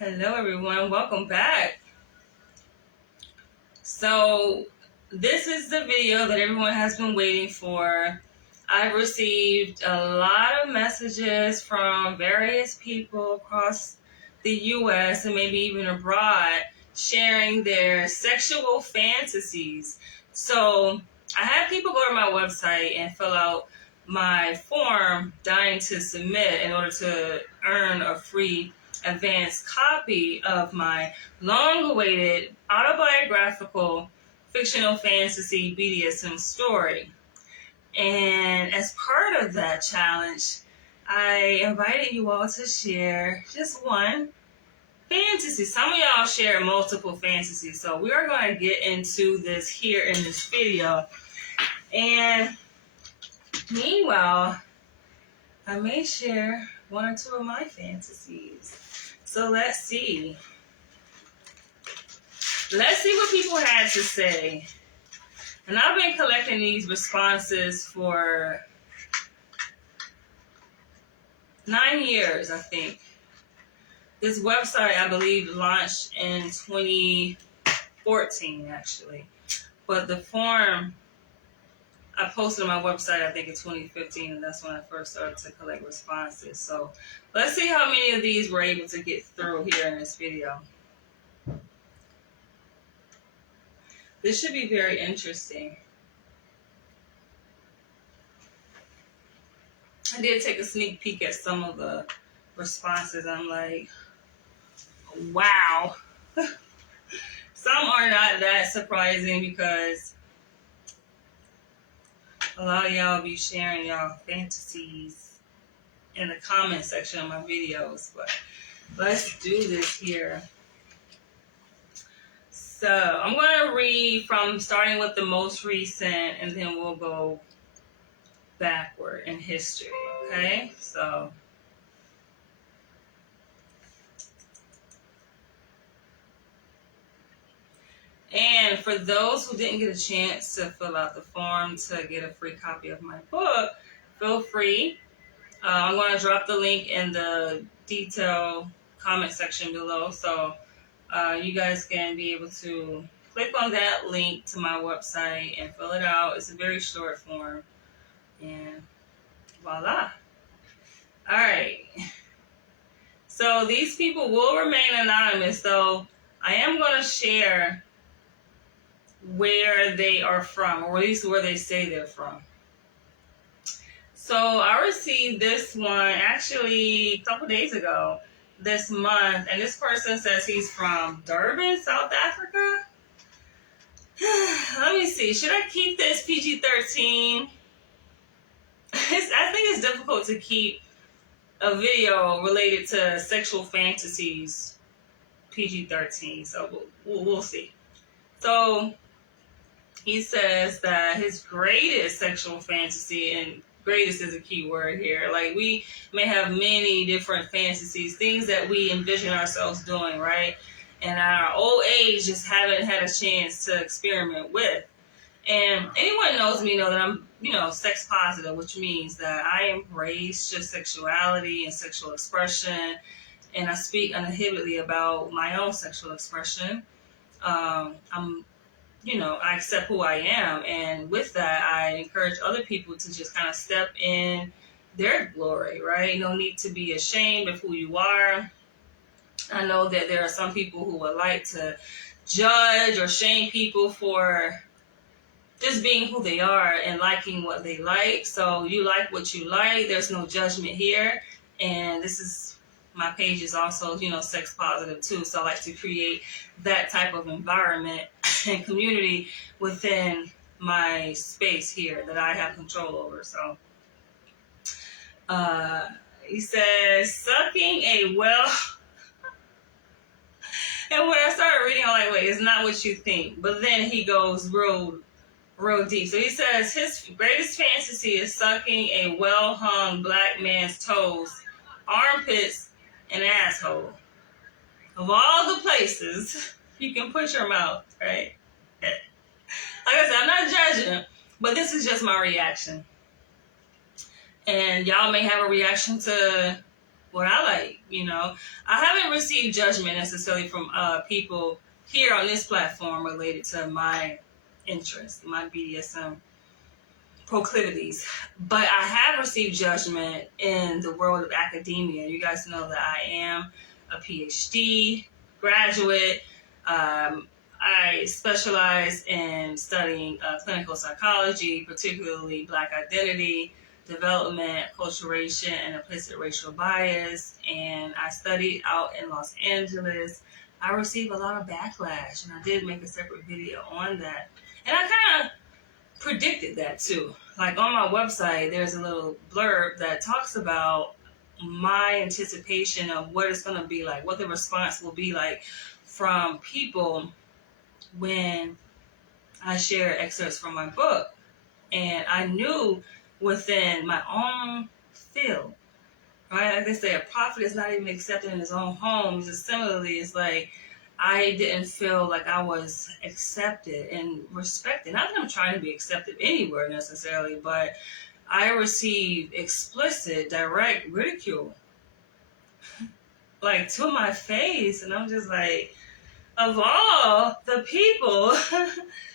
Hello everyone, welcome back. So this is the video that everyone has been waiting for. I've received a lot of messages from various people across the US and maybe even abroad sharing their sexual fantasies. So I had people go to my website and fill out my form dying to submit in order to earn a free advanced copy of my long-awaited autobiographical fictional fantasy BDSM story. And as part of that challenge, I invited you all to share just one fantasy. Some of y'all share multiple fantasies, so we are going to get into this here in this video. And meanwhile, I may share one or two of my fantasies. So let's see. Let's see what people had to say. And I've been collecting these responses for 9 years, I think. This website, I believe, launched in 2014, actually. But the form I posted on my website, I think, in 2015, and that's when I first started to collect responses. So let's see how many of these we're able to get through here in this video. This should be very interesting. I did take a sneak peek at some of the responses. I'm like, wow. Some are not that surprising because a lot of y'all be sharing y'all fantasies in the comment section of my videos. But let's do this here. So I'm going to read from starting with the most recent, and then we'll go backward in history, okay? So and for those who didn't get a chance to fill out the form to get a free copy of my book, feel free. I'm going to drop the link in the detail comment section below, so you guys can be able to click on that link to my website and fill it out. It's a very short form, and voila. All right. So these people will remain anonymous, though I am going to share where they are from, or at least where they say they're from. So I received this one actually a couple days ago, this month, and this person says he's from Durban, South Africa. Let me see. Should I keep this PG-13? I think it's difficult to keep a video related to sexual fantasies PG-13, so we'll see. So he says that his greatest sexual fantasy, and greatest is a key word here, like we may have many different fantasies, things that we envision ourselves doing, right? And our old age just haven't had a chance to experiment with. And anyone knows me know that I'm, sex positive, which means that I embrace just sexuality and sexual expression, and I speak uninhibitedly about my own sexual expression. I accept who I am, and with that, I encourage other people to just kind of step in their glory, right? No need to be ashamed of who you are. I know that there are some people who would like to judge or shame people for just being who they are and liking what they like. So you like what you like. There's no judgment here. And this is, my page is also, sex positive too. So I like to create that type of environment and community within my space here that I have control over. So he says, sucking a well. And when I started reading, I'm like, wait, it's not what you think. But then he goes real deep. So he says his greatest fantasy is sucking a well-hung black man's toes, armpits, and asshole. Of all the places you can put your mouth, right? Like I said, I'm not judging, but this is just my reaction. And y'all may have a reaction to what I like, I haven't received judgment necessarily from people here on this platform related to my interests, my BDSM proclivities. But I have received judgment in the world of academia. You guys know that I am a PhD graduate. I specialize in studying clinical psychology, particularly Black identity, development, acculturation, and implicit racial bias. And I studied out in Los Angeles. I received a lot of backlash, and I did make a separate video on that. And I kind of predicted that too. Like on my website, there's a little blurb that talks about my anticipation of what it's going to be like, what the response will be like from people when I share excerpts from my book. And I knew within my own field, right? Like they say, a prophet is not even accepted in his own home. Just similarly, it's like I didn't feel like I was accepted and respected. Not that I'm trying to be accepted anywhere necessarily, but I received explicit, direct ridicule, like to my face. And I'm just like, of all the people,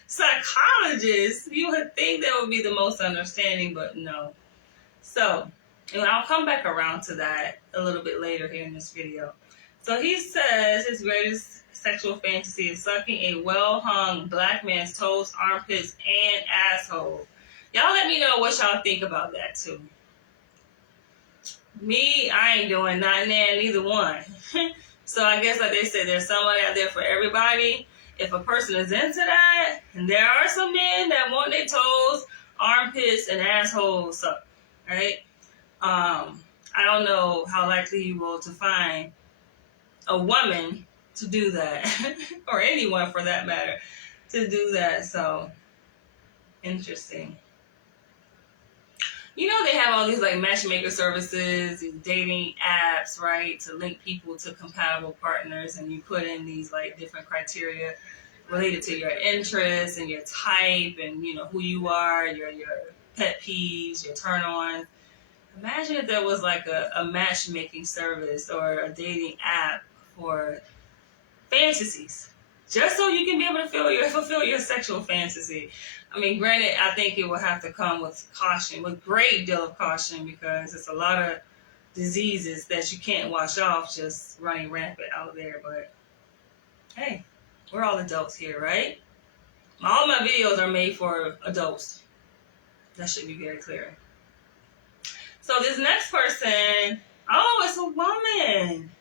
psychologists, you would think that would be the most understanding, but no. So, and I'll come back around to that a little bit later here in this video. So he says his greatest sexual fantasy is sucking a well-hung Black man's toes, armpits, and asshole. Y'all let me know what y'all think about that too. Me, I ain't doing not neither one. So I guess like they said, there's somebody out there for everybody. If a person is into that, and there are some men that want their toes, armpits, and assholes sucked, right? I don't know how likely you will to find a woman to do that, or anyone for that matter, to do that. So, interesting. You know, they have all these like matchmaker services, these dating apps, right, to link people to compatible partners, and you put in these like different criteria related to your interests and your type, and who you are, your pet peeves, your turn-ons. Imagine if there was like a matchmaking service or a dating app for fantasies, just so you can be able to fulfill your sexual fantasy. I mean, granted, I think it will have to come with caution, with great deal of caution, because it's a lot of diseases that you can't wash off just running rampant out there. But hey, we're all adults here, right? All my videos are made for adults. That should be very clear. So this next person, oh, it's a woman.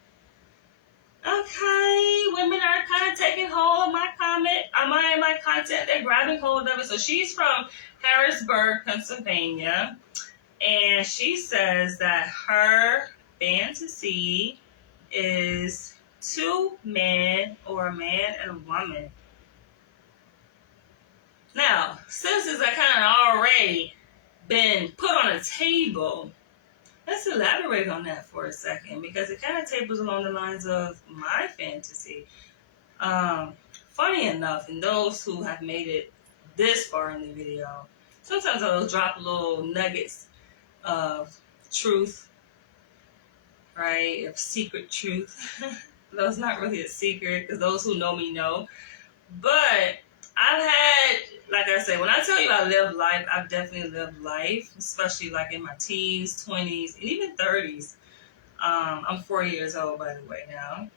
Okay, women are kind of taking hold of my content. They're grabbing hold of it. So she's from Harrisburg, Pennsylvania, and she says that her fantasy is 2 men, or a man and a woman. Now, since it's kind of already been put on a table, let's elaborate on that for a second, because it kind of tables along the lines of my fantasy. Funny enough, and those who have made it this far in the video, sometimes I'll drop little nuggets of truth, right? Of secret truth. Though it's not really a secret, because those who know me know. But I've had, like I said, when I tell you I live life, I've definitely lived life, especially like in my teens, 20s, and even 30s. I'm 40 years old, by the way, now.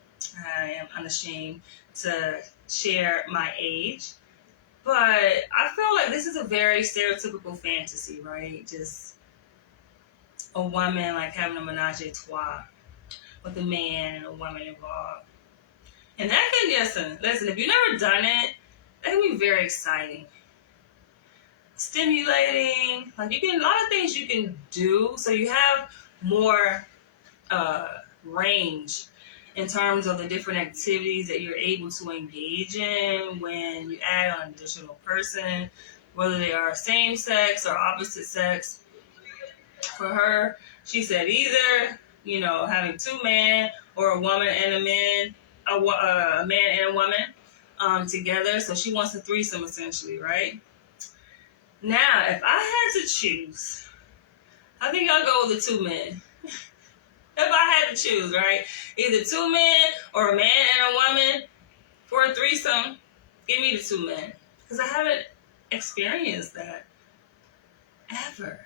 I am unashamed to share my age. But I feel like this is a very stereotypical fantasy, right? Just a woman like having a menage a trois with a man and a woman involved. And that can, listen, if you've never done it, that can be very exciting. Stimulating, like a lot of things you can do, so you have more range in terms of the different activities that you're able to engage in when you add on an additional person, whether they are same sex or opposite sex. For her, she said either, having 2 men, or a woman and a man, a man and a woman together. So she wants a threesome, essentially, right? Now, if I had to choose, I think I'll go with the 2 men. If I had to choose, right? Either two men or a man and a woman for a threesome, give me the two men. Because I haven't experienced that ever.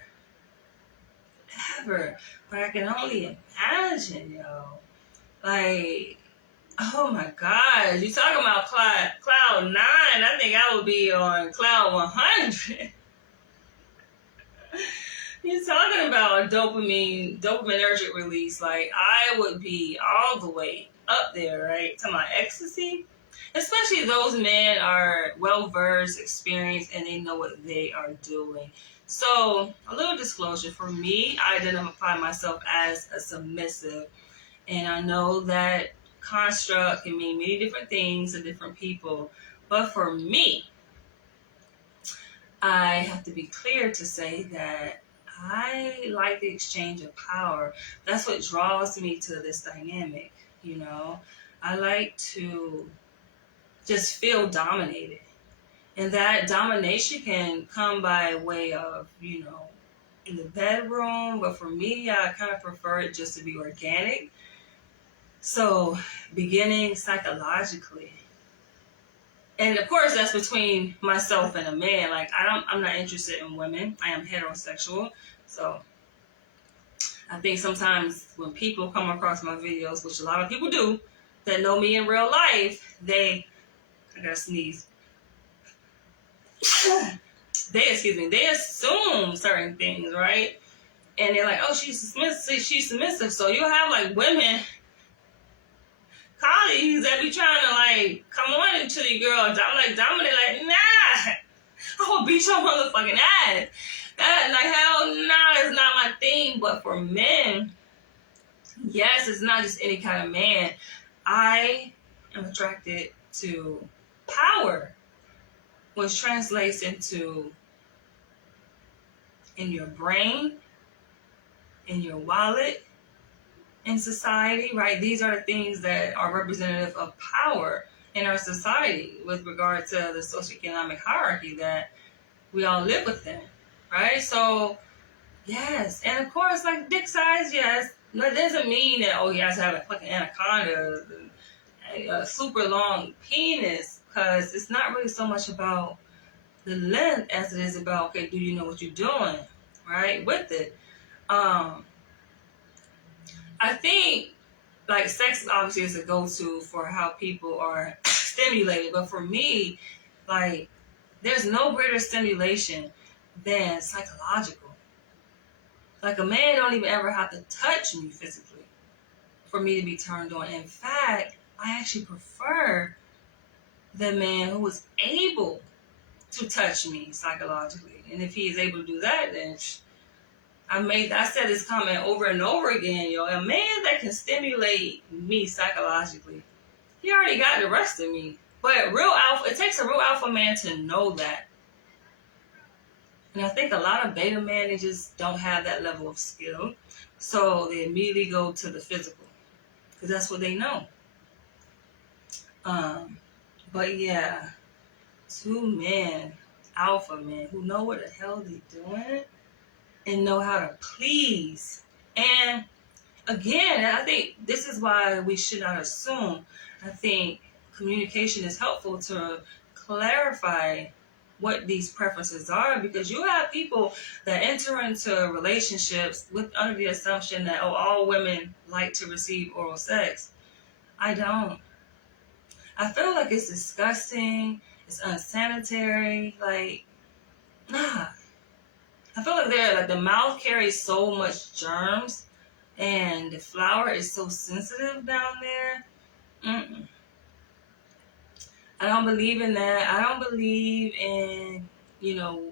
Ever. But I can only imagine, yo. Like, oh my God. You talking about cloud 9. I think I would be on cloud 100. You're talking about a dopaminergic release. Like, I would be all the way up there, right? To my ecstasy. Especially those men are well-versed, experienced, and they know what they are doing. So, a little disclosure. For me, I identify myself as a submissive. And I know that construct can mean many different things to different people. But for me, I have to be clear to say that I like the exchange of power. That's what draws me to this dynamic, you know. I like to just feel dominated. And that domination can come by way of, in the bedroom. But for me, I kind of prefer it just to be organic. So, beginning psychologically. And of course, that's between myself and a man. Like, I'm not interested in women. I am heterosexual. So, I think sometimes when people come across my videos, which a lot of people do, that know me in real life, I gotta sneeze. They assume certain things, right? And they're like, oh, she's submissive. So you'll have like women colleagues that be trying to like come on into the girl. I'm like, dominate, like, nah, I will beat your motherfucking ass. That, like, hell nah, it's not my thing. But for men, yes, it's not just any kind of man. I am attracted to power, which translates into in your brain, in your wallet, in society, right? These are the things that are representative of power in our society with regard to the socioeconomic hierarchy that we all live within, right? So, yes. And of course, like dick size, yes. That doesn't mean that, oh, you have to have a fucking anaconda, a super long penis, because it's not really so much about the length as it is about, okay, do you know what you're doing, right, with it? I think, like, sex obviously is a go-to for how people are stimulated. But for me, like, there's no greater stimulation than psychological. Like, a man don't even ever have to touch me physically for me to be turned on. In fact, I actually prefer the man who is able to touch me psychologically. And if he is able to do that, then I said this comment over and over again, yo. A man that can stimulate me psychologically, he already got the rest of me. But it takes a real alpha man to know that. And I think a lot of beta men, they just don't have that level of skill. So they immediately go to the physical. Because that's what they know. But yeah, two men, alpha men, who know what the hell they're doing and know how to please. And again, I think this is why we should not assume. I think communication is helpful to clarify what these preferences are, because you have people that enter into relationships under the assumption that, oh, all women like to receive oral sex. I don't. I feel like it's disgusting. It's unsanitary. Like, nah. I feel like the mouth carries so much germs, and the flower is so sensitive down there. I don't believe in that. I don't believe in,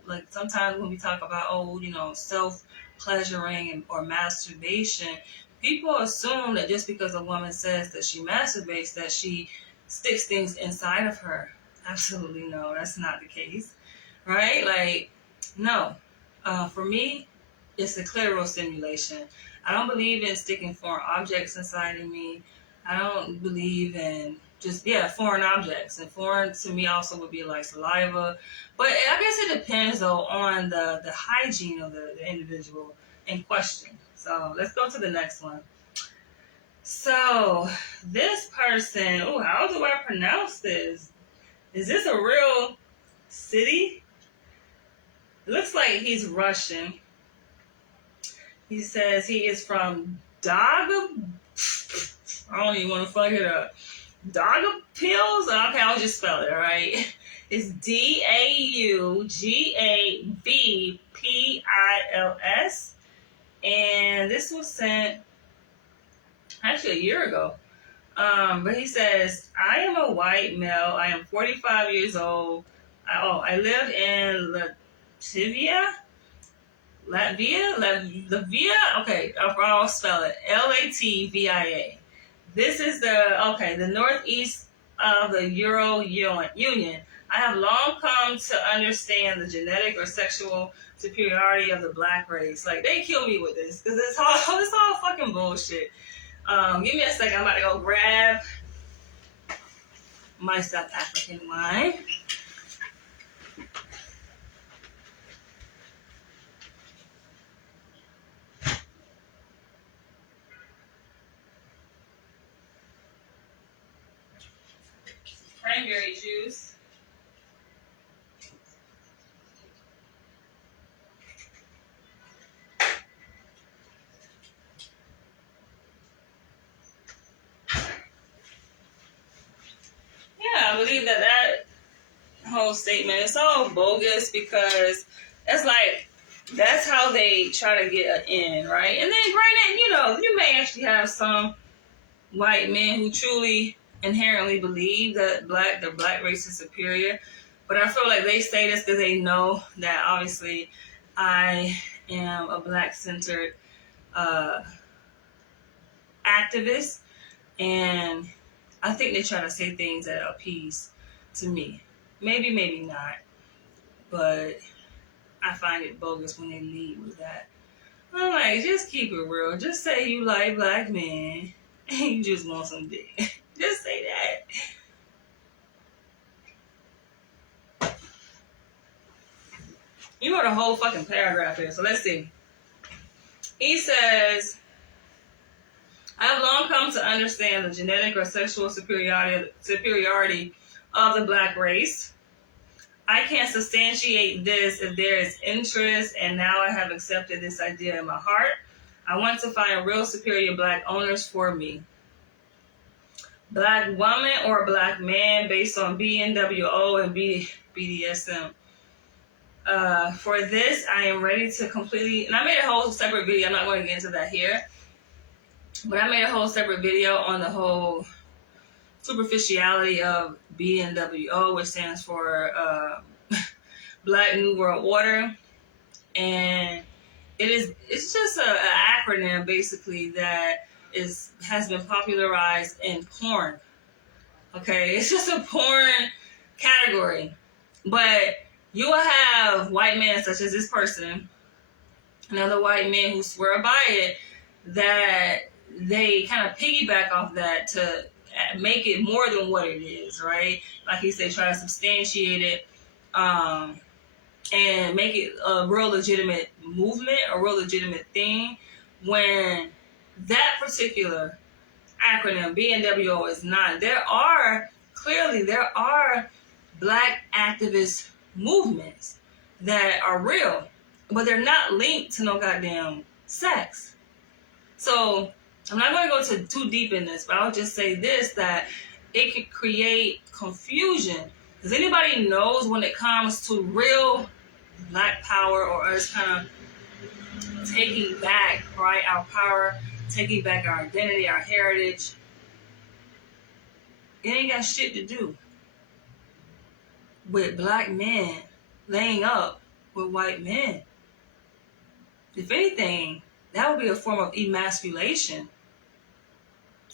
like sometimes when we talk about, self-pleasuring or masturbation, people assume that just because a woman says that she masturbates, that she sticks things inside of her. Absolutely no, that's not the case, right? Like, no. For me, it's the clitoral stimulation. I don't believe in sticking foreign objects inside of me. I don't believe in foreign objects. And foreign to me also would be like saliva. But I guess it depends, though, on the hygiene of the individual in question. So let's go to the next one. So this person, oh, how do I pronounce this? Is this a real city? It looks like he's Russian. He says he is from Daga. I don't even want to fuck it up. Daugavpils? Okay, I'll just spell it, all right? It's Daugavpils. And this was sent actually a year ago. But he says, I am a white male. I am 45 years old. I live in Latvia? Okay, I'll spell it. Latvia. This is the northeast of the Euro Union. I have long come to understand the genetic or sexual superiority of the black race. Like, they kill me with this because it's all fucking bullshit. Give me a second. I'm about to go grab my South African wine. Cranberry juice. Yeah, I believe that whole statement is all bogus because it's like that's how they try to get an in, right? And then granted, you may actually have some white men who truly inherently believe that the black race is superior. But I feel like they say this because they know that obviously I am a black-centered activist, and I think they try to say things that appease to me. Maybe, maybe not. But I find it bogus when they lead with that. I'm like, just keep it real. Just say you like black men and you just want some dick. Just say that. You wrote a whole fucking paragraph here, so let's see. He says, I have long come to understand the genetic or sexual superiority of the black race. I can't substantiate this if there is interest, and now I have accepted this idea in my heart. I want to find real superior black owners for me. Black woman or black man based on BNWO and BDSM. For this, I am ready to completely, and I made a whole separate video. I'm not going to get into that here, but I made a whole separate video on the whole superficiality of BNWO, which stands for Black New World Order, and it's just an acronym basically that has been popularized in porn. Okay, it's just a porn category, but you will have white men such as this person, and other white men who swear by it, that they kind of piggyback off that to make it more than what it is, right? Like he said, try to substantiate it, and make it a real legitimate movement, a real legitimate thing, when that particular acronym, BNWO, is not. There are black activist movements that are real, but they're not linked to no goddamn sex. So I'm not going to go too deep in this, but I'll just say this, that it could create confusion. Because anybody knows when it comes to real black power, or us kind of taking back, right, our power, taking back our identity, our heritage, it ain't got shit to do with black men laying up with white men. If anything, that would be a form of emasculation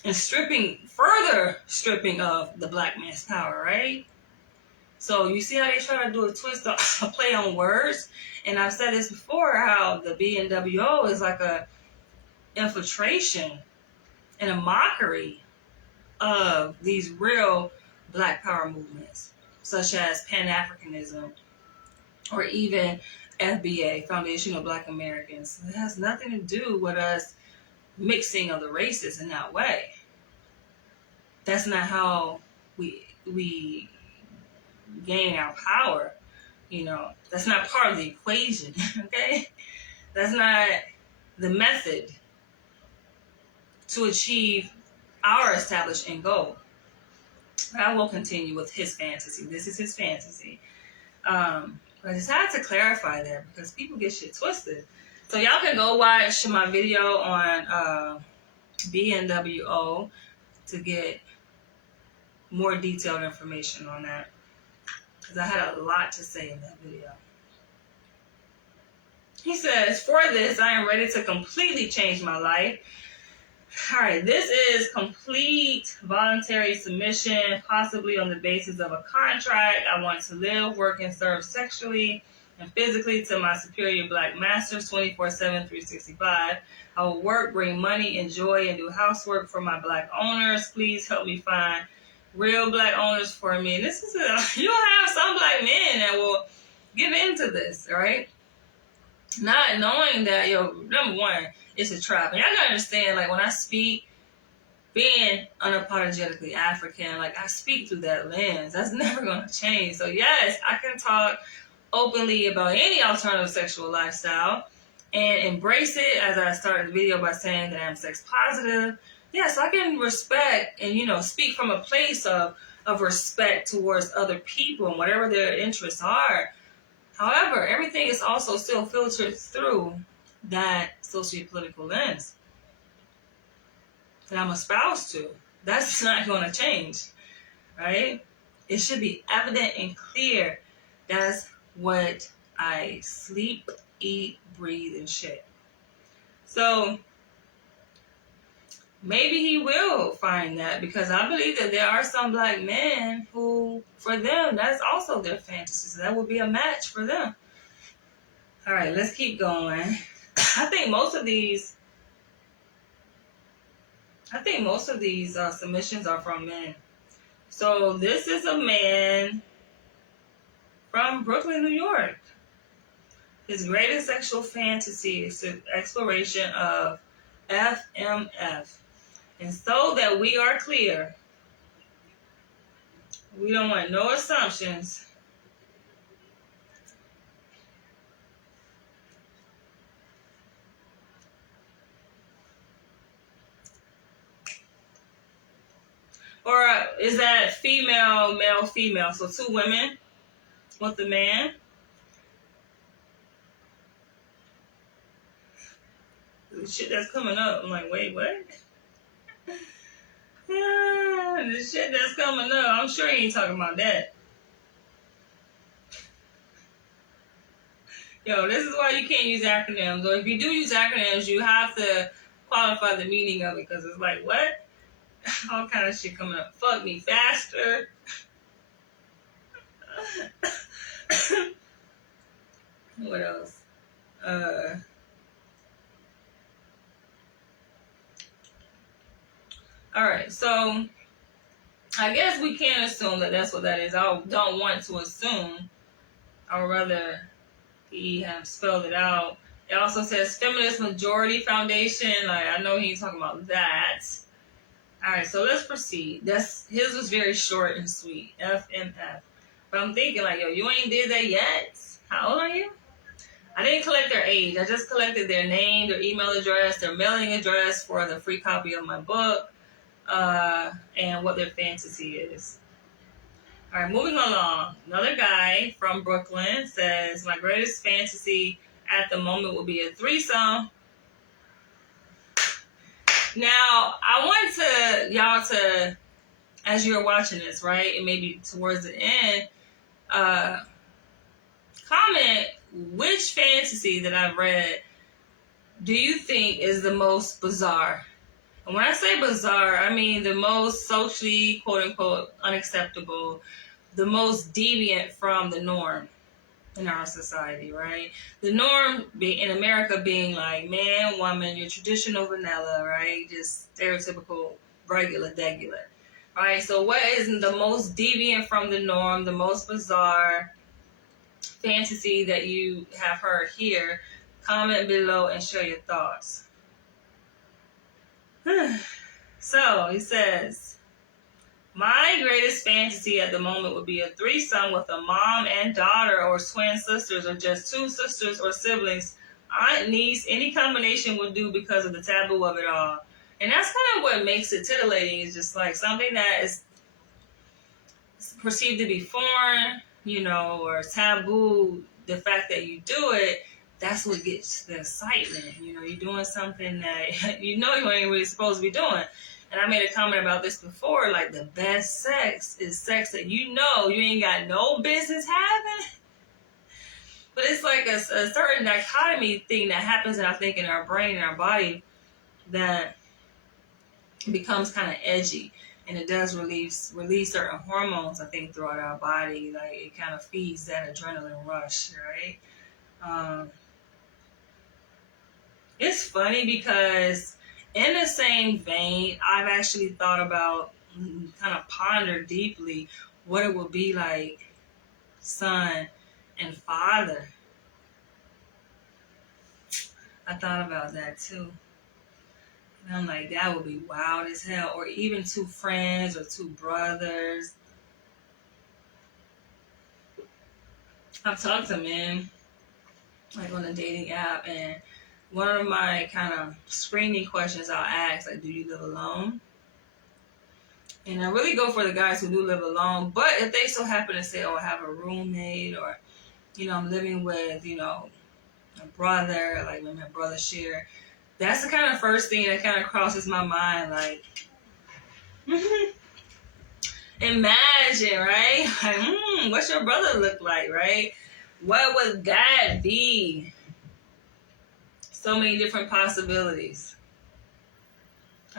and further stripping of the black man's power, right? So you see how they try to do a twist, a play on words? And I've said this before, how the BNWO is like a infiltration and a mockery of these real black power movements, such as Pan-Africanism, or even FBA, Foundation of Black Americans. It has nothing to do with us mixing of the races in that way. That's not how we gain our power. You know, that's not part of the equation. Okay, that's not the method to achieve our established end goal. I will continue with his fantasy. This is his fantasy. But I just had to clarify that because people get shit twisted. So y'all can go watch my video on BNWO to get more detailed information on that. Because I had a lot to say in that video. He says, for this, I am ready to completely change my life. All right, this is complete voluntary submission, possibly on the basis of a contract. I want to live, work, and serve sexually and physically to my superior black masters 24/7, 365. I will work, bring money, enjoy, and do housework for my black owners. Please help me find real black owners for me. And this is you'll have some black men that will give into this, right? Not knowing that, number one, it's a trap. And y'all gotta understand, like, when I speak, being unapologetically African, like, I speak through that lens. That's never gonna change. So, yes, I can talk openly about any alternative sexual lifestyle and embrace it, as I started the video by saying that I'm sex positive. Yes, I can respect and, speak from a place of respect towards other people and whatever their interests are. However, everything is also still filtered through that socio-political lens that I'm espoused to. That's not going to change, right? It should be evident and clear. That's what I sleep, eat, breathe, and shit. So maybe he will find that, because I believe that there are some black men who, for them, that's also their fantasy. So that would be a match for them. All right, let's keep going. I think most of these submissions are from men. So this is a man from Brooklyn, New York. His greatest sexual fantasy is the exploration of FMF. And so that we are clear, we don't want no assumptions. Or is that female, male, female? So 2 women with the man? The shit that's coming up, I'm like, wait, what? The shit that's coming up, I'm sure he ain't talking about that. Yo, this is why you can't use acronyms. Or if you do use acronyms, you have to qualify the meaning of it, because it's like, what? All kind of shit coming up. Fuck me faster. What else? All right, so I guess we can assume that that's what that is. I don't want to assume. I would rather he have spelled it out. It also says Feminist Majority Foundation. Like, I know he's talking about that. All right, so let's proceed. His was very short and sweet. FMF. But I'm thinking, like, yo, you ain't did that yet? How old are you? I didn't collect their age. I just collected their name, their email address, their mailing address for the free copy of my book, and what their fantasy is. All right, moving along. Another guy from Brooklyn says, my greatest fantasy at the moment will be a threesome. Now, I want y'all to, as you're watching this, right, and maybe towards the end, comment which fantasy that I've read do you think is the most bizarre? And when I say bizarre, I mean the most socially, quote-unquote, unacceptable, the most deviant from the norm in our society, right? The norm in America being like man, woman, your traditional vanilla, right? Just stereotypical, regular, degular, right? So what is the most deviant from the norm, the most bizarre fantasy that you have heard here? Comment below and share your thoughts. So he says, my greatest fantasy at the moment would be a threesome with a mom and daughter, or twin sisters, or just two sisters or siblings, aunt, niece, any combination would do because of the taboo of it all. And that's kind of what makes it titillating, is just like something that is perceived to be foreign, or taboo. The fact that you do it, that's what gets the excitement. You're doing something that you ain't really supposed to be doing. And I made a comment about this before, like the best sex is sex that you ain't got no business having. But it's like a certain dichotomy thing that happens, I think, in our brain and our body, that becomes kind of edgy. And it does release certain hormones, I think, throughout our body. Like, it kind of feeds that adrenaline rush, right? It's funny because in the same vein, I've actually thought about, kind of pondered deeply, what it would be like, son and father. I thought about that too. And I'm like, that would be wild as hell. Or even two friends or two brothers. I've talked to men, like on a dating app, and one of my kind of screening questions I'll ask, like, do you live alone? And I really go for the guys who do live alone. But if they so happen to say, oh, I have a roommate, or, I'm living with, a brother, like when my brother share, that's the kind of first thing that kind of crosses my mind. Like, imagine, right? Like, what's your brother look like, right? What would that be? So many different possibilities.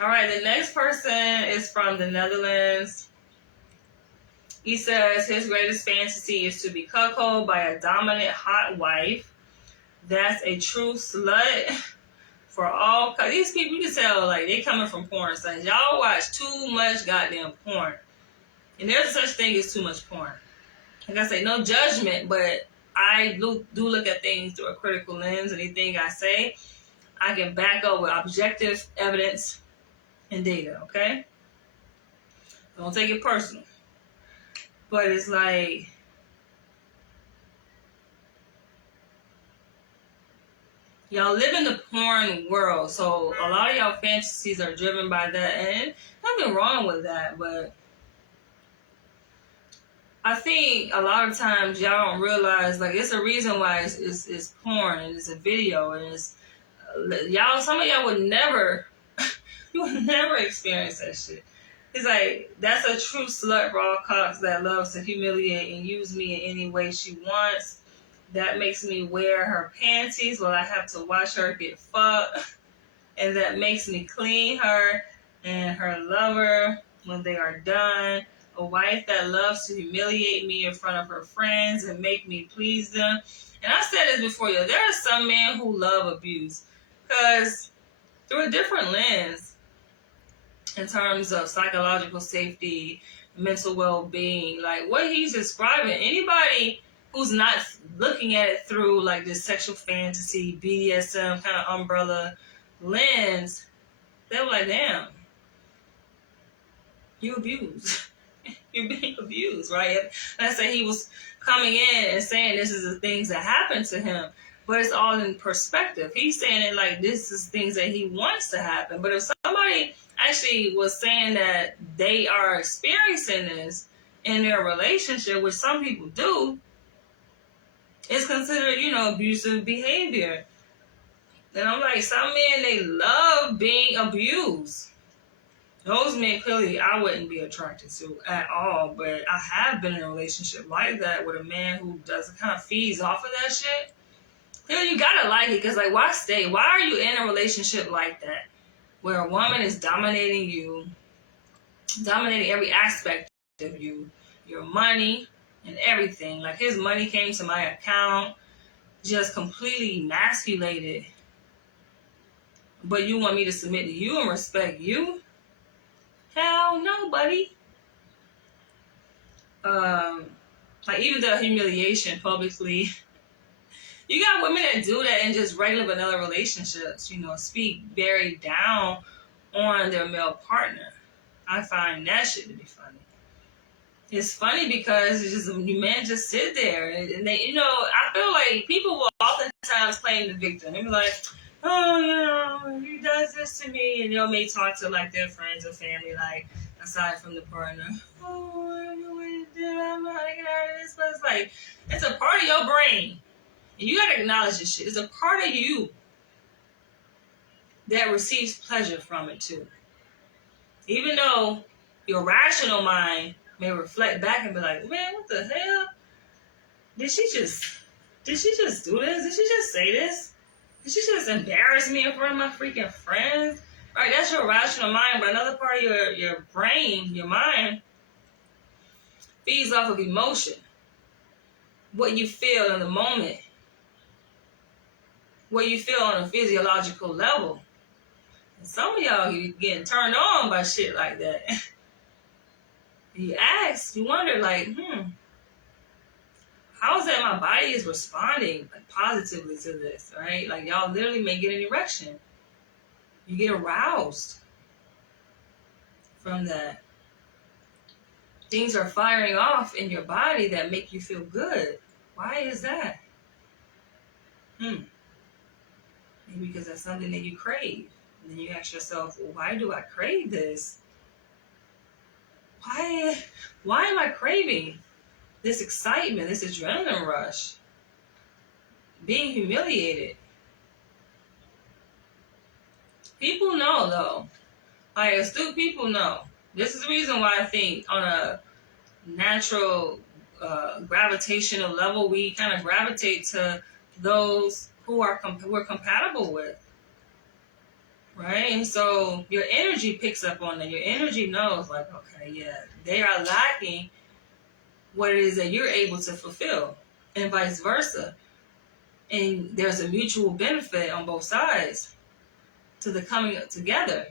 All right, the next person is from the Netherlands. He says his greatest fantasy is to be cuckolded by a dominant hot wife. That's a true slut for all. These people, you can tell, like, they coming from porn sites. Y'all watch too much goddamn porn. And there's such thing as too much porn. Like I say, no judgment, but I do look at things through a critical lens. Anything I say, I can back up with objective evidence and data, okay? Don't take it personal. But it's like, y'all live in the porn world, so a lot of y'all fantasies are driven by that, and nothing wrong with that, but I think a lot of times y'all don't realize, like, it's a reason why it's porn, and it's a video, and it's y'all. Some of y'all would never, you would never experience that shit. It's like, that's a true slut for all cocks that loves to humiliate and use me in any way she wants. That makes me wear her panties while I have to watch her get fucked. And that makes me clean her and her lover when they are done. A wife that loves to humiliate me in front of her friends and make me please them. And I said this before, there are some men who love abuse. Because through a different lens, in terms of psychological safety, mental well-being, like what he's describing, anybody who's not looking at it through like this sexual fantasy, BDSM kind of umbrella lens, they're like, damn, you abused. You're being abused, right? Let's say he was coming in and saying this is the things that happened to him, but it's all in perspective. He's saying it like this is things that he wants to happen. But if somebody actually was saying that they are experiencing this in their relationship, which some people do, it's considered, abusive behavior. And I'm like, some men, they love being abused. Those men, clearly, I wouldn't be attracted to at all. But I have been in a relationship like that with a man who does kind of feeds off of that shit. You gotta like it, because, like, why stay? Why are you in a relationship like that, where a woman is dominating you, dominating every aspect of you, your money and everything? Like, his money came to my account, just completely emasculated. But you want me to submit to you and respect you? Hell no, buddy. Like, even the humiliation publicly. You got women that do that in just regular vanilla relationships, speak very down on their male partner. I find that shit to be funny. It's funny because it's just you men just sit there and they, I feel like people will oftentimes claim the victim. They be like, oh, he does this to me, and they may talk to like their friends or family, like aside from the partner. Oh, I don't know what to do. I'm not getting out of this, but it's like it's a part of your brain, and you gotta acknowledge this shit. It's a part of you that receives pleasure from it too, even though your rational mind may reflect back and be like, man, what the hell? Did she just do this? Did she just say this? Did she just embarrass me in front of my freaking friends? Right, that's your rational mind, but another part of your brain, your mind, feeds off of emotion. What you feel in the moment. What you feel on a physiological level. And some of y'all getting turned on by shit like that. You ask, you wonder, like, how is that my body is responding like, positively to this, right? Like, y'all literally may get an erection. You get aroused from that. Things are firing off in your body that make you feel good. Why is that? Maybe because that's something that you crave. And then you ask yourself, well, why do I crave this? Why am I craving this excitement, this adrenaline rush? Being humiliated. People know, though. Like, astute people know. This is the reason why I think on a natural gravitational level, we kind of gravitate to those who we're compatible with. Right? And so your energy picks up on that. Your energy knows, like, okay, yeah, they are lacking what it is that you're able to fulfill, and vice versa. And there's a mutual benefit on both sides to the coming together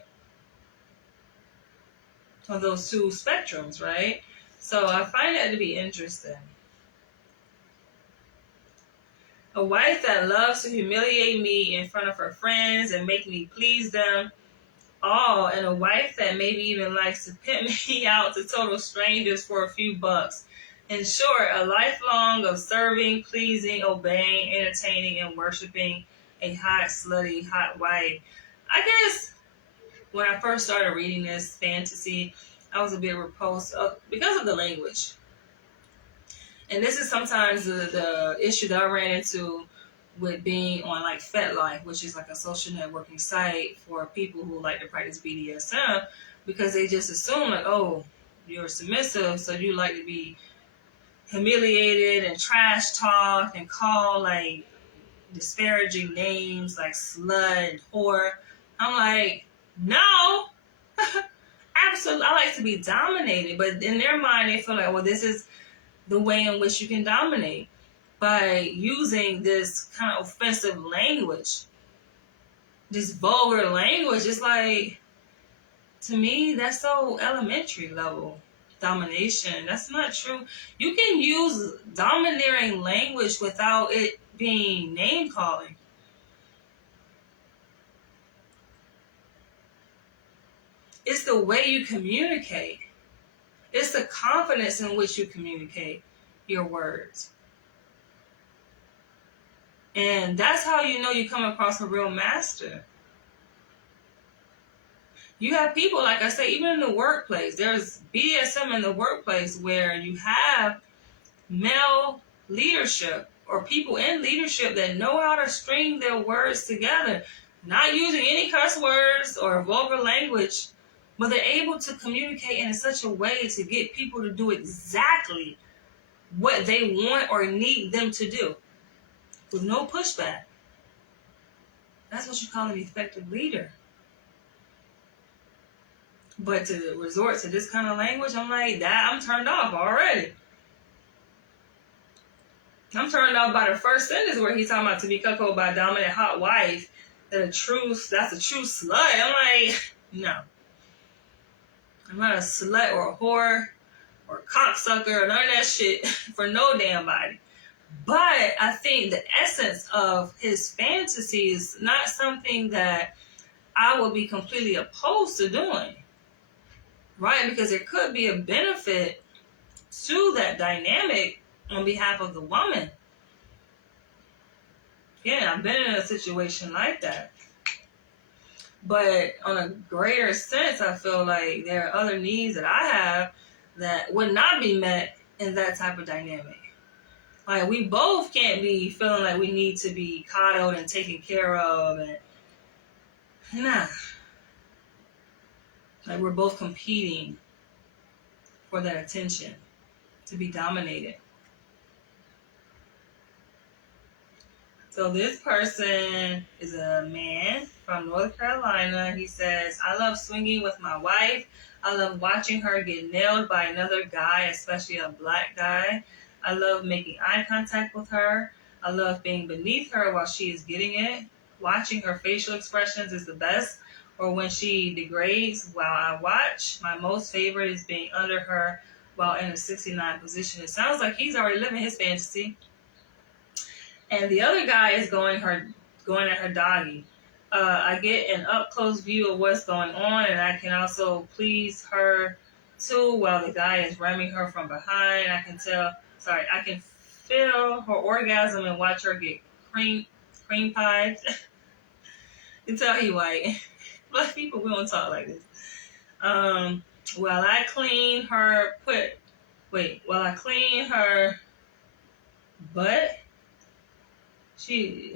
of those two spectrums, right? So I find that to be interesting. A wife that loves to humiliate me in front of her friends and make me please them all, and a wife that maybe even likes to pimp me out to total strangers for a few bucks. In short, a lifelong of serving, pleasing, obeying, entertaining, and worshiping a hot, slutty, hot wife. I guess when I first started reading this fantasy, I was a bit repulsed because of the language. And this is sometimes the issue that I ran into with being on like FetLife, which is like a social networking site for people who like to practice BDSM, because they just assume like, oh, you're submissive, so you like to be humiliated and trash talked and called like disparaging names like slut and whore. I'm like, no. Absolutely, I like to be dominated, but in their mind they feel like, well, this is the way in which you can dominate by using this kind of offensive language, this vulgar language. It's like, to me, that's so elementary level domination. That's not true. You can use domineering language without it being name calling. It's the way you communicate. It's the confidence in which you communicate your words. And that's how you know you come across a real master. You have people, like I say, even in the workplace, there's BDSM in the workplace where you have male leadership or people in leadership that know how to string their words together, not using any cuss words or vulgar language, but they're able to communicate in such a way to get people to do exactly what they want or need them to do with no pushback. That's what you call an effective leader. But to resort to this kind of language, I'm like, that I'm turned off already. I'm turned off by the first sentence where he's talking about to be cuckolded by a dominant hot wife. That's a true slut. I'm like, no. I'm not a slut or a whore or a cocksucker or none of that shit for no damn body. But I think the essence of his fantasy is not something that I would be completely opposed to doing. Right? Because there could be a benefit to that dynamic on behalf of the woman. Yeah, I've been in a situation like that. But on a greater sense, I feel like there are other needs that I have that would not be met in that type of dynamic. Like, we both can't be feeling like we need to be coddled and taken care of. And nah. Like, we're both competing for that attention to be dominated. So this person is a man from North Carolina. He says, I love swinging with my wife. I love watching her get nailed by another guy, especially a black guy. I love making eye contact with her. I love being beneath her while she is getting it. Watching her facial expressions is the best. Or when she degrades while I watch. My most favorite is being under her while in a 69 position. It sounds like he's already living his fantasy. And the other guy is going at her doggy. I get an up close view of what's going on, and I can also please her too while the guy is ramming her from behind. I can feel her orgasm and watch her get cream pied. You can tell he white. Black people, we don't talk like this. While I clean her butt. She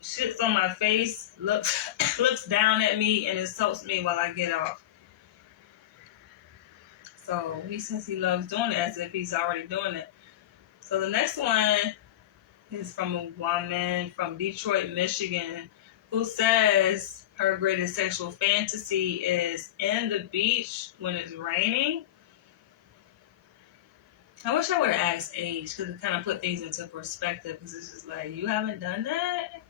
sits on my face, looks down at me, and insults me while I get off. So he says he loves doing it as if he's already doing it. So the next one is from a woman from Detroit, Michigan, who says her greatest sexual fantasy is in the beach when it's raining. I wish I would have asked age, because it kind of put things into perspective. Because it's just like, you haven't done that?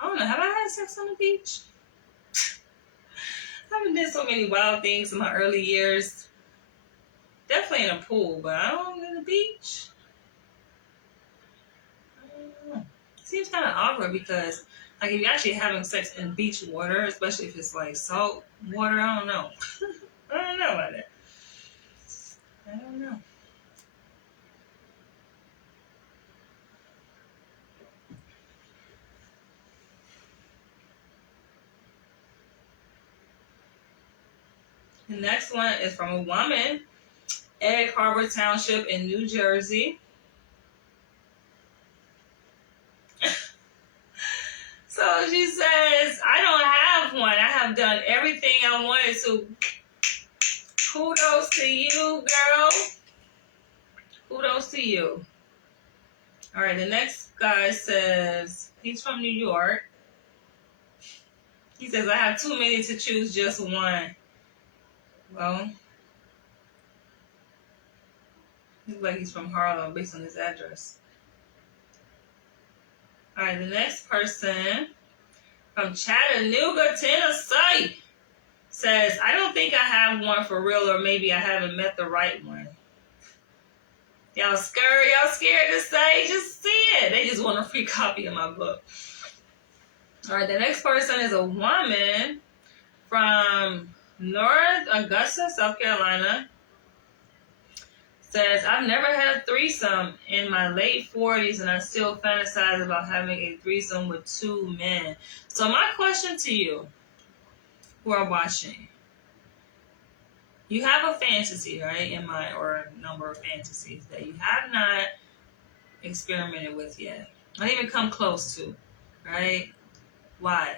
I don't know. Have I had sex on the beach? I haven't done so many wild things in my early years. Definitely in a pool, but I don't in the beach. I don't know. It seems kind of awkward because, like, if you're actually having sex in beach water, especially if it's like salt water, I don't know. I don't know about it. I don't know. The next one is from a woman, Egg Harbor Township in New Jersey. So she says, I don't have one. I have done everything I wanted to. Kudos to you, girl. Kudos to you. All right, the next guy says, he's from New York. He says, I have too many to choose just one. Well, looks like he's from Harlem based on his address. All right, the next person from Chattanooga, Tennessee says, I don't think I have one for real, or maybe I haven't met the right one. Y'all scared? Y'all scared to say? Just see it. They just want a free copy of my book. All right, the next person is a woman from North Augusta, South Carolina. Says, I've never had a threesome in my late 40s, and I still fantasize about having a threesome with two men. So my question to you who are watching, you have a fantasy, right, in mind, or a number of fantasies that you have not experimented with yet, not even come close to, right? Why?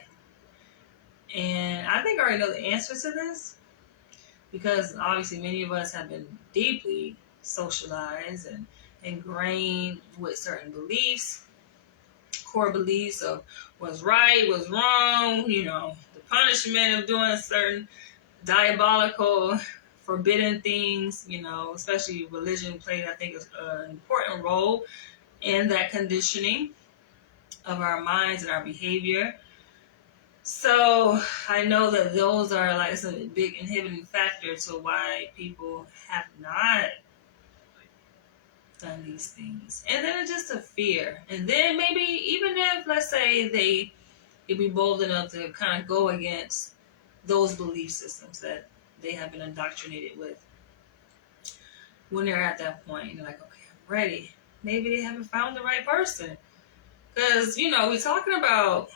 And I think I already know the answer to this, because obviously many of us have been deeply socialized and ingrained with certain beliefs, core beliefs of what's right, what's wrong, the punishment of doing certain diabolical, forbidden things, especially religion played, I think, an important role in that conditioning of our minds and our behavior. So I know that those are like some big inhibiting factor to why people have not done these things. And then it's just a fear. And then maybe even if, let's say, they you'll be bold enough to kind of go against those belief systems that they have been indoctrinated with. When they're at that point, they're like, okay, I'm ready. Maybe they haven't found the right person. Because, we're talking about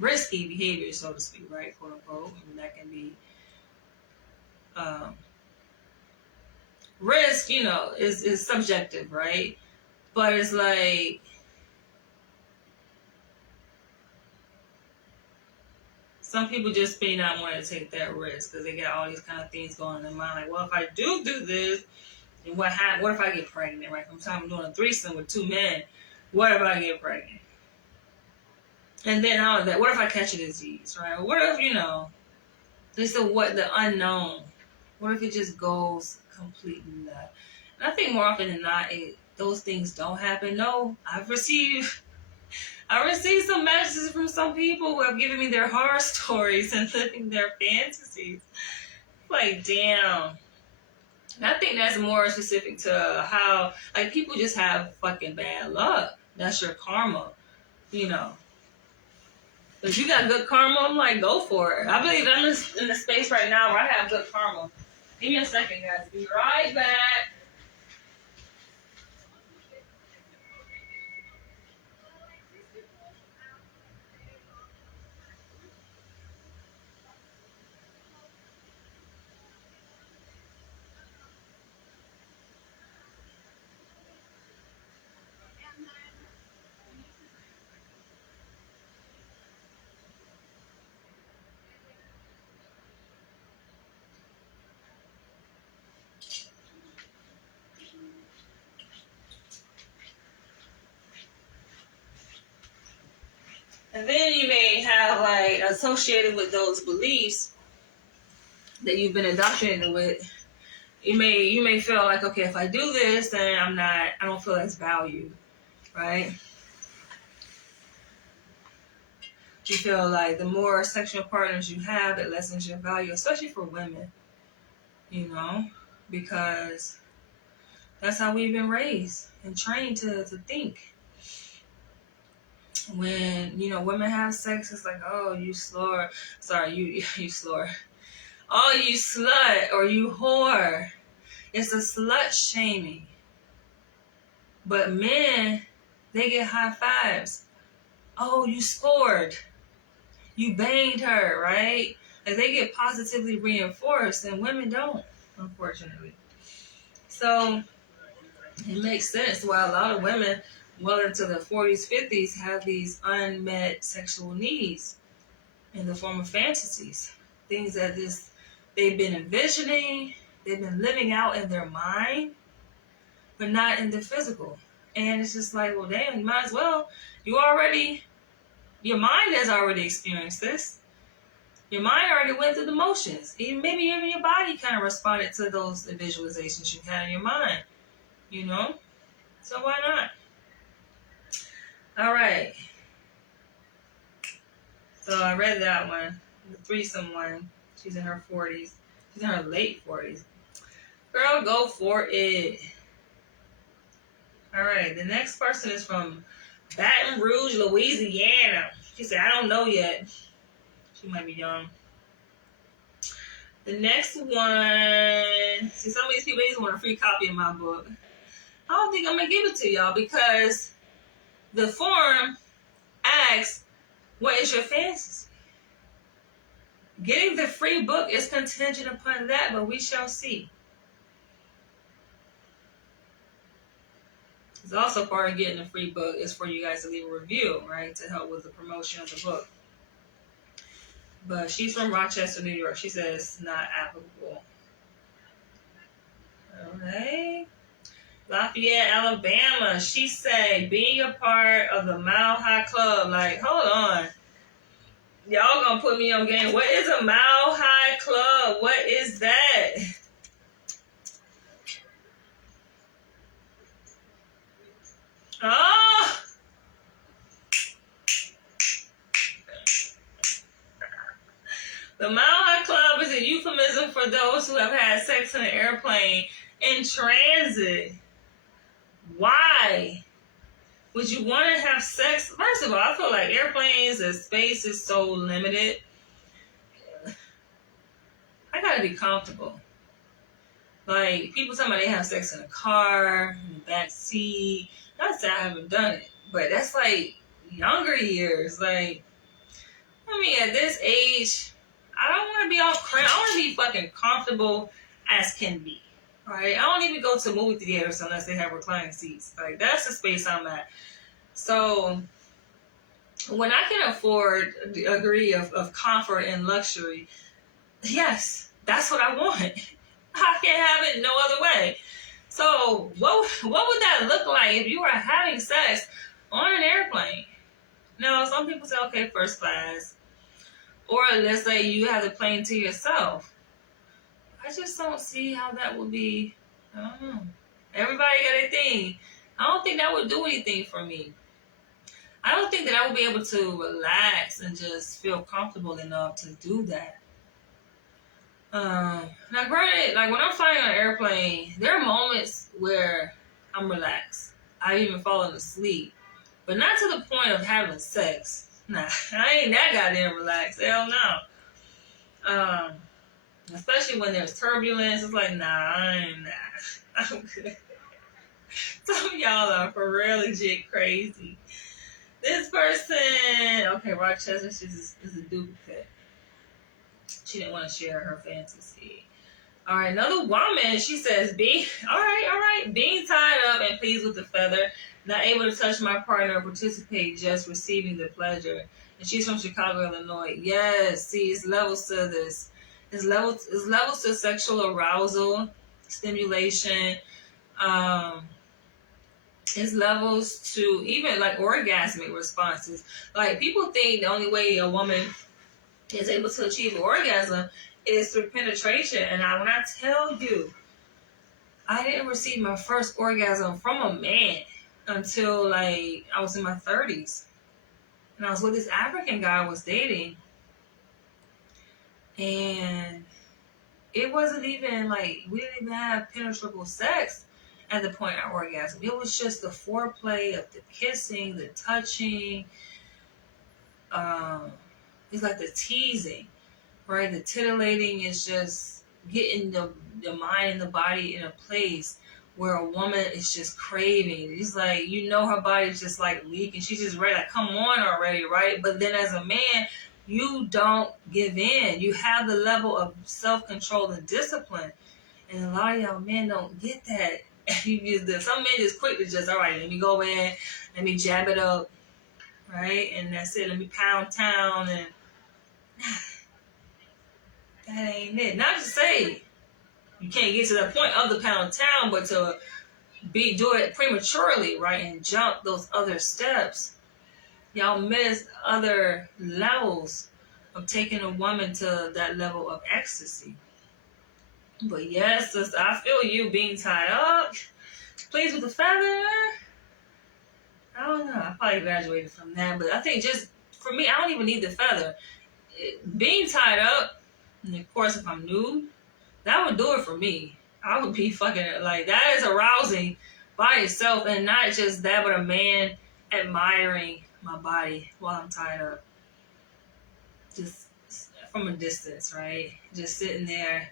risky behavior, so to speak, right? Quote unquote. And that can be risk, is subjective, right? But it's like, some people just may not want to take that risk because they got all these kind of things going in their mind. Like, well, if I do this, then what if I get pregnant, right? I'm doing a threesome with 2 men. What if I get pregnant? And then what if I catch a disease, right? What if, they said the unknown. What if it just goes completely nuts? And I think more often than not, those things don't happen. No, I've received some messages from some people who have given me their horror stories and living their fantasies. Like, damn. And I think that's more specific to how, like, people just have fucking bad luck. That's your karma, If you got good karma, I'm like, go for it. I believe I'm in the space right now where I have good karma. Give me a second, guys. Be right back. And then you may have, like, associated with those beliefs that you've been indoctrinated with, you may feel like, okay, if I do this, then I don't feel as valued, right? You feel like the more sexual partners you have, it lessens your value, especially for women, because that's how we've been raised and trained to think. When, women have sex, it's like, oh, you slur. Sorry, you slur. Oh, you slut or you whore. It's a slut shaming. But men, they get high fives. Oh, you scored. You banged her, right? Like, they get positively reinforced, and women don't, unfortunately. So it makes sense why a lot of women well into the 40s, 50s have these unmet sexual needs in the form of fantasies. Things that they've been envisioning, they've been living out in their mind, but not in the physical. And it's just like, well, damn, you might as well. Your mind has already experienced this. Your mind already went through the motions. Maybe even your body kind of responded to those visualizations you had in your mind, So why not? All right. So I read that one, the threesome one. She's in her 40s. She's in her late 40s. Girl, go for it. All right. The next person is from Baton Rouge, Louisiana. She said, I don't know yet. She might be young. The next one. See, some of these people just want a free copy of my book. I don't think I'm going to give it to y'all because the form asks, what is your fantasy? Getting the free book is contingent upon that, but we shall see. It's also part of getting the free book is for you guys to leave a review, right, to help with the promotion of the book. But she's from Rochester, New York. She says not applicable. Okay. Lafayette, Alabama. She said being a part of the Mile High Club. Like, hold on. Y'all gonna put me on game. What is a Mile High Club? What is that? Oh! The Mile High Club is a euphemism for those who have had sex in an airplane in transit. Why? Would you want to have sex? First of all, I feel like airplanes and space is so limited. I gotta be comfortable. Like, people tell me they have sex in a car, in the back seat. Not that I haven't done it, but that's like younger years. Like, I mean, at this age, I don't want to be all cramped. I want to be fucking comfortable as can be. Right? I don't even go to movie theaters unless they have reclining seats. Like, that's the space I'm at. So, when I can afford a degree of comfort and luxury, yes, that's what I want. I can't have it no other way. So, what would that look like if you were having sex on an airplane? Now, some people say, okay, first class. Or let's say you have the plane to yourself. I just don't see how that would be. I don't know. Everybody got their thing. I don't think that would do anything for me. I don't think that I would be able to relax and just feel comfortable enough to do that. Now, granted, like when I'm flying on an airplane, there are moments where I'm relaxed. I even fallen asleep, but not to the point of having sex. Nah, I ain't that goddamn relaxed. Hell no. Especially when there's turbulence, it's like, nah, I'm good. Some of y'all are for real legit crazy. This person, okay, Rochester, is a duplicate. She didn't want to share her fantasy. All right, another woman, she says, all right, being tied up and pleased with the feather, not able to touch my partner or participate, just receiving the pleasure. And she's from Chicago, Illinois. Yes, see, it's levels to this. It's levels to sexual arousal, stimulation. It's levels to even like orgasmic responses. Like, people think the only way a woman is able to achieve orgasm is through penetration. And when I tell you, I didn't receive my first orgasm from a man until like I was in my 30s. And I was with this African guy I was dating. And it wasn't even like, we didn't even have penetrable sex at the point of orgasm. It was just the foreplay of the kissing, the touching. It's like the teasing, right? The titillating is just getting the mind and the body in a place where a woman is just craving. It's like, her body's just like leaking. She's just ready, like, come on already, right? But then as a man, you don't give in. You have the level of self-control and discipline. And a lot of y'all men don't get that. Some men just quick to just, all right, let me go in, let me jab it up, right? And that's it. Let me pound town. And that ain't it. Not to say you can't get to that point of the pound town, but to do it prematurely, right? And jump those other steps. Y'all miss other levels of taking a woman to that level of ecstasy. But yes, sister, I feel you being tied up. Pleased with the feather. I don't know. I probably graduated from that. But I think just, for me, I don't even need the feather. Being tied up, and of course, if I'm nude, that would do it for me. I would be fucking, like, that is arousing by itself. And not just that, but a man admiring my body while I'm tied up. Just from a distance, right? Just sitting there.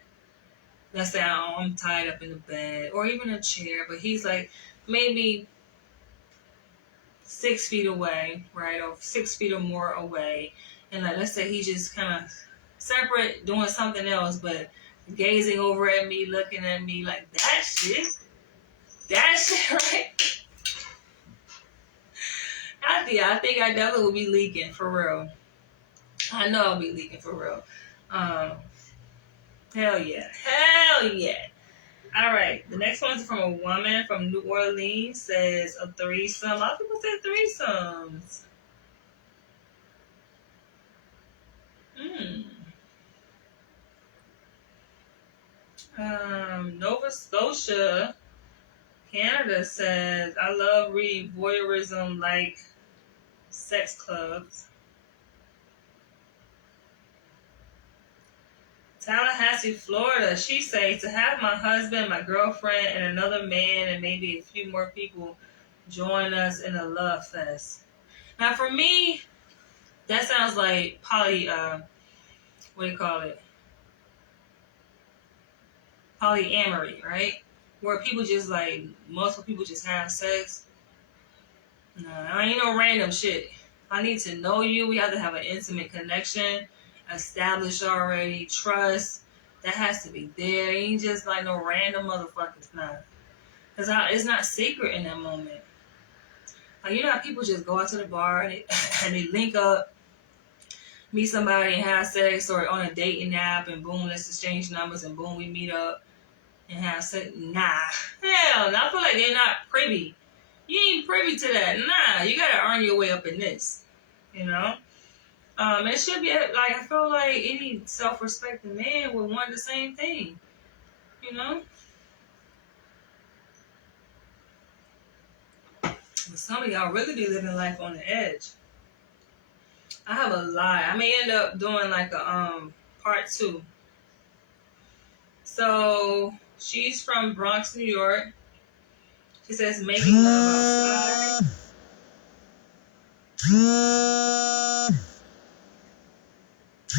Let's say I'm tied up in the bed or even a chair, but he's like maybe 6 feet away, right? Or 6 feet or more away. And like, let's say he's just kind of separate, doing something else, but gazing over at me, looking at me like, that shit, right? I think I definitely will be leaking, for real. I know I'll be leaking, for real. Hell yeah. All right, the next one's from a woman from New Orleans. Says a threesome. A lot of people say threesomes. Nova Scotia, Canada says, I love reading voyeurism like sex clubs. Tallahassee, Florida, she says, to have my husband, my girlfriend, and another man, and maybe a few more people Join us in a love fest. Now, for me, that sounds like what do you call it? Polyamory, right? Where people just like, multiple people just have sex. No, I ain't no random shit. I need to know you. We have to have an intimate connection, established already, trust. That has to be there. Ain't just like no random motherfuckers, nah. Because it's not secret in that moment. Like, you know how people just go out to the bar and and they link up, meet somebody and have sex, or on a dating app and boom, let's exchange numbers and boom, we meet up and have sex. Nah. Hell no. I feel like they're not privy. You ain't privy to that. Nah. You gotta earn your way up in this. You know? It should be like, I feel like any self-respecting man would want the same thing. You know? But some of y'all really be living life on the edge. I have a lot. I may end up doing like a part 2. So she's from Bronx, New York. She says making love outside.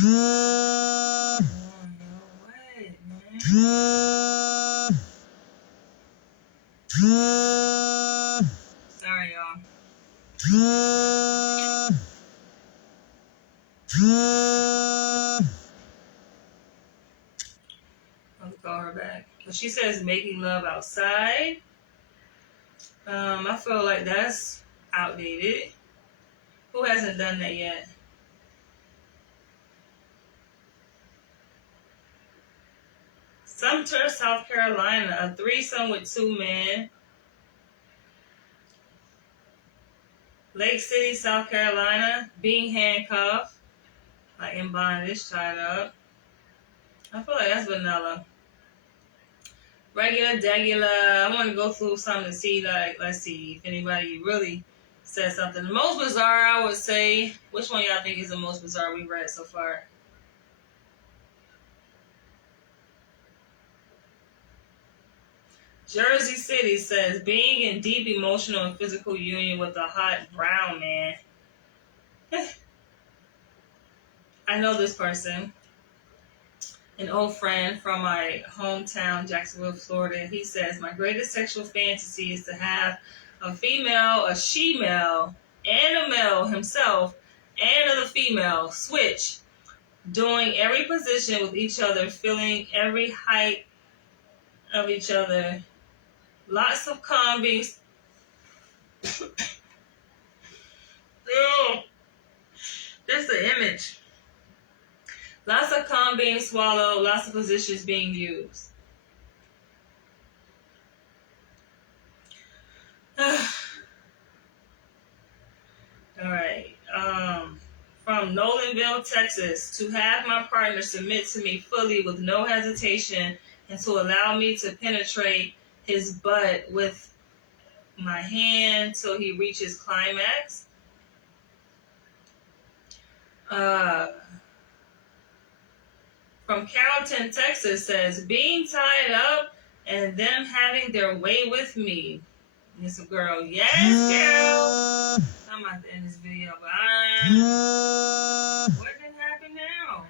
Oh, no way, man. Sorry, y'all. I'll call her back. But she says making love outside. I feel like that's outdated. Who hasn't done that yet? Sumter, South Carolina, a threesome with 2 men. Lake City, South Carolina, being handcuffed, like in bondage, tied up. I feel like that's vanilla. Regular, degular. I want to go through some to see, like, let's see if anybody really said something. The most bizarre, I would say, which one y'all think is the most bizarre we read so far? Jersey City says, being in deep emotional and physical union with a hot brown man. I know this person, an old friend from my hometown, Jacksonville, Florida. He says, my greatest sexual fantasy is to have a female, a she-male, and a male himself, and a female switch, doing every position with each other, feeling every height of each other. Lots of calm being... Ew. That's the image. Lots of cum being swallowed, lots of positions being used. All right. From Nolanville, Texas, to have my partner submit to me fully with no hesitation and to allow me to penetrate his butt with my hand till he reaches climax. From Carrollton, Texas says, being tied up and them having their way with me. And it's a girl. Yes, girl. I'm about to end this video, but what did happen now?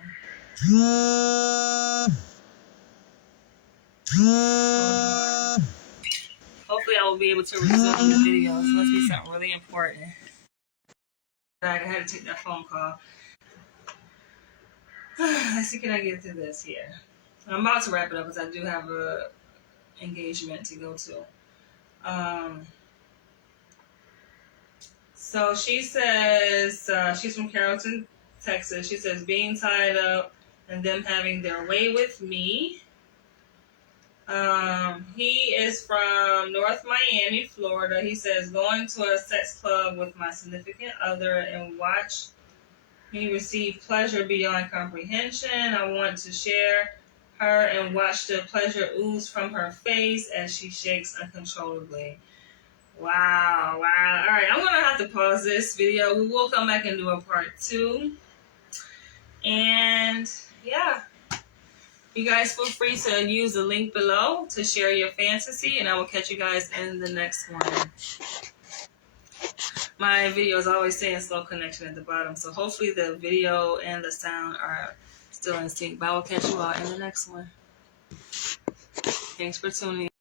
Hopefully I will be able to resume the video. This must be something really important. I had to take that phone call. Let's see, can I get through this here? I'm about to wrap it up because I do have a engagement to go to. So she says, she's from Carrollton, Texas. She says, being tied up and them having their way with me. He is from North Miami, Florida. He says, going to a sex club with my significant other and watch me receive pleasure beyond comprehension. I want to share her and watch the pleasure ooze from her face as she shakes uncontrollably. Wow. All right, I'm going to have to pause this video. We will come back and do a part 2. And yeah, you guys feel free to use the link below to share your fantasy, and I will catch you guys in the next one. My video is always saying slow connection at the bottom. So hopefully the video and the sound are still in sync. But I will catch you all in the next one. Thanks for tuning in.